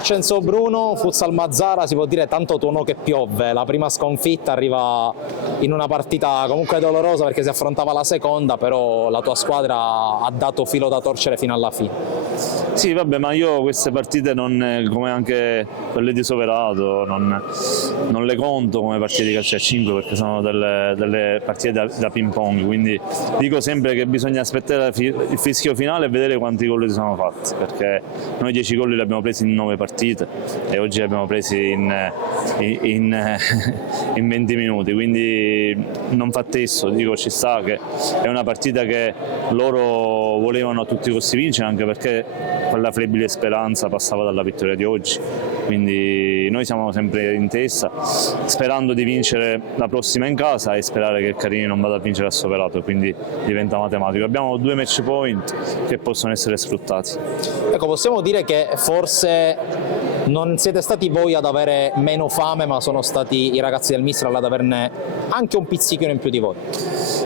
coach Enzo Bruno, Futsal Mazara, si può dire tanto tuono che piove, la prima sconfitta arriva in una partita comunque dolorosa perché si affrontava la seconda, però la tua squadra ha dato filo da torcere fino alla fine. Sì, vabbè, ma io queste partite, come anche quelle di Soverato, non le conto come partite di calcio a 5 perché sono delle partite da ping pong, quindi dico sempre che bisogna aspettare il fischio finale e vedere quanti gol si sono fatti, perché noi 10 gol li abbiamo presi in 9 partite e oggi li abbiamo presi in 20 minuti, quindi non fa testo, dico ci sta che è una partita che loro volevano a tutti i costi vincere, anche perché quella flebile speranza passava dalla vittoria di oggi, quindi noi siamo sempre in testa sperando di vincere la prossima in casa e sperare che il Carini non vada a vincere a Soverato, quindi diventa matematico. Abbiamo 2 match point che possono essere sfruttati. Ecco, possiamo dire che forse non siete stati voi ad avere meno fame, ma sono stati i ragazzi del Mistral ad averne anche un pizzichino in più di voi.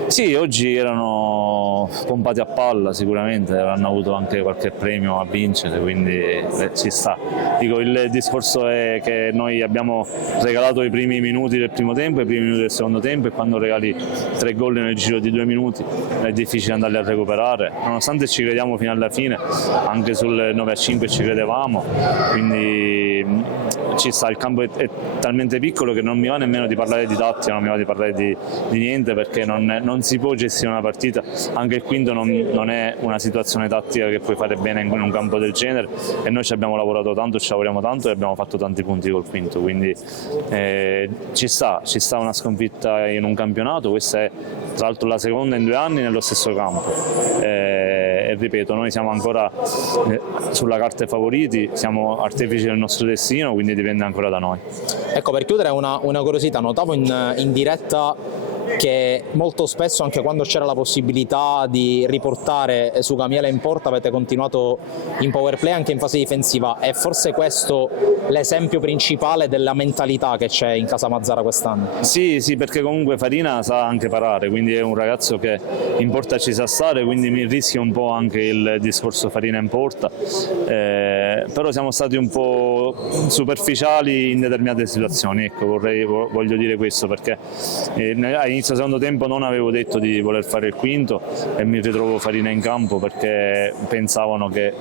Sì, oggi erano pompati a palla sicuramente, hanno avuto anche qualche premio a vincere, quindi ci sta. Dico, il discorso è che noi abbiamo regalato i primi minuti del primo tempo, i primi minuti del secondo tempo, e quando regali 3 gol nel giro di 2 minuti è difficile andarli a recuperare, nonostante ci crediamo fino alla fine, anche sul 9-5 ci credevamo, quindi ci sta. Il campo è talmente piccolo che non mi va nemmeno di parlare di tattica, non mi va di parlare di niente, perché non si può gestire una partita, anche il quinto non è una situazione tattica che puoi fare bene in un campo del genere, e noi ci abbiamo lavorato tanto, ci lavoriamo tanto e abbiamo fatto tanti punti col quinto, quindi ci sta una sconfitta in un campionato, questa è tra l'altro la seconda in 2 anni nello stesso campo, e ripeto, noi siamo ancora sulla carta favoriti, siamo artefici del nostro destino, quindi dipende ancora da noi. Ecco, per chiudere una curiosità, notavo in diretta che molto spesso, anche quando c'era la possibilità di riportare su Gamiela in porta, avete continuato in power play anche in fase difensiva, e forse questo l'esempio principale della mentalità che c'è in casa Mazara quest'anno. Sì, perché comunque Farina sa anche parare, quindi è un ragazzo che in porta ci sa stare, quindi mi rischia un po' anche il discorso Farina in porta, però siamo stati un po' superficiali in determinate situazioni, ecco, voglio dire questo, perché all'inizio secondo tempo non avevo detto di voler fare il quinto e mi ritrovo Farina in campo perché pensavano che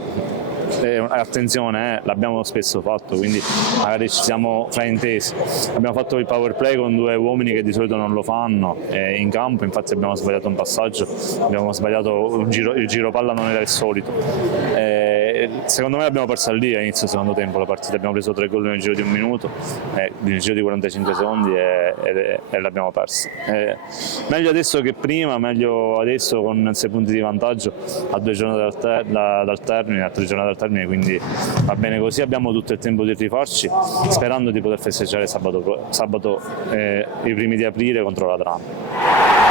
attenzione, l'abbiamo spesso fatto, quindi magari ci siamo fraintesi. Abbiamo fatto il power play con 2 uomini che di solito non lo fanno in campo, infatti abbiamo sbagliato un passaggio, abbiamo sbagliato il giro palla, non era il solito. Secondo me l'abbiamo persa lì all'inizio secondo tempo la partita, abbiamo preso 3 gol nel giro di 1 minuto, nel giro di 45 secondi e l'abbiamo persa. Meglio adesso che prima, meglio adesso con 6 punti di vantaggio a 2 giornate dal termine, a 3 giornate dal termine, quindi va bene così, abbiamo tutto il tempo di rifarci, sperando di poter festeggiare sabato i primi di aprile contro la Trani.